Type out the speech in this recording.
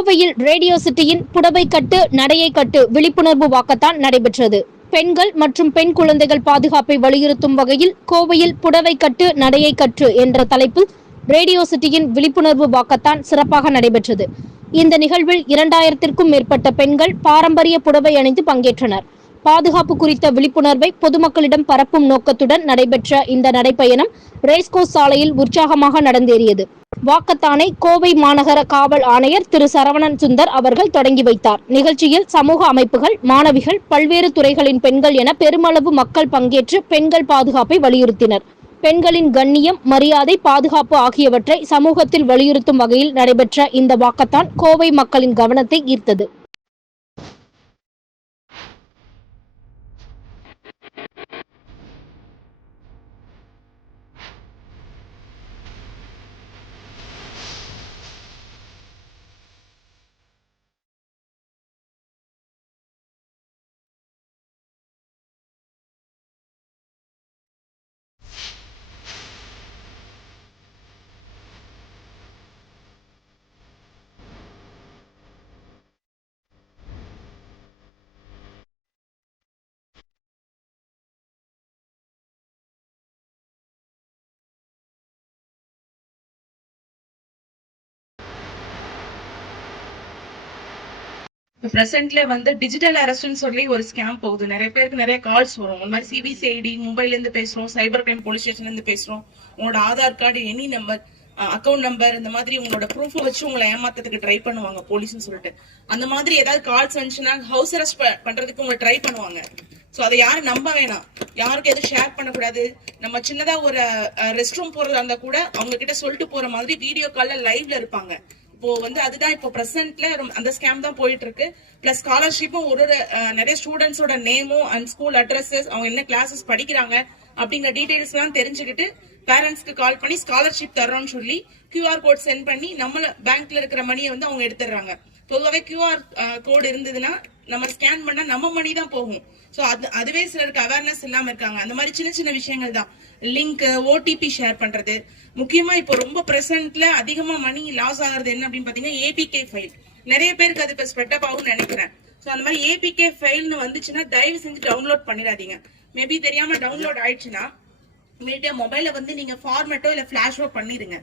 கோவையில் ரேடியோ சிட்டியின் புடவை கட்டு நடையை கட்டு விழிப்புணர்வு வாக்கத்தான் நடைபெற்றது. பெண்கள் மற்றும் பெண் குழந்தைகள் பாதுகாப்பை வலியுறுத்தும் வகையில் கோவையில் புடவை கட்டு நடையை கட்டு என்ற தலைப்பில் ரேடியோ சிட்டியின் விழிப்புணர்வு வாக்கத்தான் சிறப்பாக நடைபெற்றது. இந்த நிகழ்வில் இரண்டாயிரத்திற்கும் மேற்பட்ட பெண்கள் பாரம்பரிய புடவை அணிந்து பங்கேற்றனர். பாதுகாப்பு குறித்த விழிப்புணர்வை பொதுமக்களிடம் பரப்பும் நோக்கத்துடன் நடைபெற்ற இந்த நடைப்பயணம் ரேஸ்கோஸ் சாலையில் உற்சாகமாக நடந்தேறியது. வாக்கத்தானை கோவை மாநகர காவல் ஆணையர் திரு. சரவணன் சுந்தர் அவர்கள் தொடங்கி வைத்தார். நிகழ்ச்சியில் சமூக அமைப்புகள் மாணவிகள் பல்வேறு துறைகளின் பெண்கள் என பெருமளவு மக்கள் பங்கேற்று பெண்கள் பாதுகாப்பை வலியுறுத்தினர். பெண்களின் கண்ணியம் மரியாதை பாதுகாப்பு ஆகியவற்றை சமூகத்தில் வலியுறுத்தும் வகையில் நடைபெற்ற இந்த வாக்கத்தான் கோவை மக்களின் கவனத்தை ஈர்த்தது. இப்போ ப்ரெசென்ட்ல வந்து டிஜிட்டல் அரெஸ்ட்னு சொல்லி ஒரு ஸ்கேம் போகுது. நிறைய பேருக்கு நிறைய கால்ஸ் வரும். இந்த மாதிரி சிபிசிஐடி மும்பைல இருந்து பேசுறோம். சைபர் கிரைம் போலீஸ் ஸ்டேஷன்ல இருந்து பேசுறோம். உங்களோட Aadhaar card any number account number இந்த மாதிரி உங்களோட ப்ரூஃப் வச்சு உங்களை ஏமாத்துறதுக்கு ட்ரை பண்ணுவாங்க போலீஸ்னு சொல்லிட்டு. அந்த மாதிரி ஏதாவது கால்ஸ் வந்துச்சுன்னா ஹவுஸ் அரெஸ்ட் பண்றதுக்கு உங்களை ட்ரை பண்ணுவாங்க. சோ அதை யாரும் நம்ப வேணாம். யாருக்கும் எதுவும் ஷேர் பண்ணக்கூடாது. நம்ம சின்னதா ஒரு ரெஸ்ட் ரூம் போறதா இருந்தா கூட அவங்க கிட்ட சொல்லிட்டு போற மாதிரி வீடியோ கால்ல லைவ்ல இருப்பாங்க. இப்போ வந்து அதுதான் இப்போ ப்ரெசென்ட்ல அந்த ஸ்கேம் தான் போயிட்டு இருக்கு பிளஸ் ஸ்காலர்ஷிப்பும் ஒரு ஒரு நிறைய ஸ்டூடெண்ட்ஸோட நேமும் அண்ட் ஸ்கூல் அட்ரஸஸ் அவங்க என்ன கிளாஸஸ் படிக்கிறாங்க அப்படிங்கிற டீடைல்ஸ் எல்லாம் தெரிஞ்சுக்கிட்டு பேரண்ட்ஸ்க்கு கால் பண்ணி ஸ்காலர்ஷிப் தர்றோம்னு சொல்லி கியூஆர் கோட் சென்ட் பண்ணி நம்ம பேங்க்ல இருக்கிற மணியை வந்து அவங்க எடுத்துடுறாங்க. பொதுவாகவே கியூஆர் கோடு இருந்ததுன்னா நம்ம ஸ்கேன் பண்ணா நம்ம மணி தான் போகும். சோ அது அதுவே சிலருக்கு அவேர்னஸ் இல்லாம இருக்காங்க. அந்த மாதிரி சின்ன சின்ன விஷயங்கள் தான். லிங்க் ஓடிபி ஷேர் பண்றது. முக்கியமா இப்போ ரொம்ப பிரசன்ட்ல அதிகமா மணி லாஸ் ஆகுறது என்ன அப்படின்னு பாத்தீங்கன்னா ஏபிகே ஃபைல் நிறைய பேருக்கு அது இப்ப ஸ்ப்ரெட் ஆகும்னு நினைக்கிறேன். சோ அந்த மாதிரி ஏபிகே ஃபைல்னு வந்துச்சுன்னா தயவு செஞ்சு டவுன்லோட் பண்ணிடாதீங்க. மேபி தெரியாம டவுன்லோட் ஆயிடுச்சுன்னா இமீடியா மொபைல வந்து நீங்க ஃபார்மேட்டோ இல்ல பிளாஷோ பண்ணிருங்க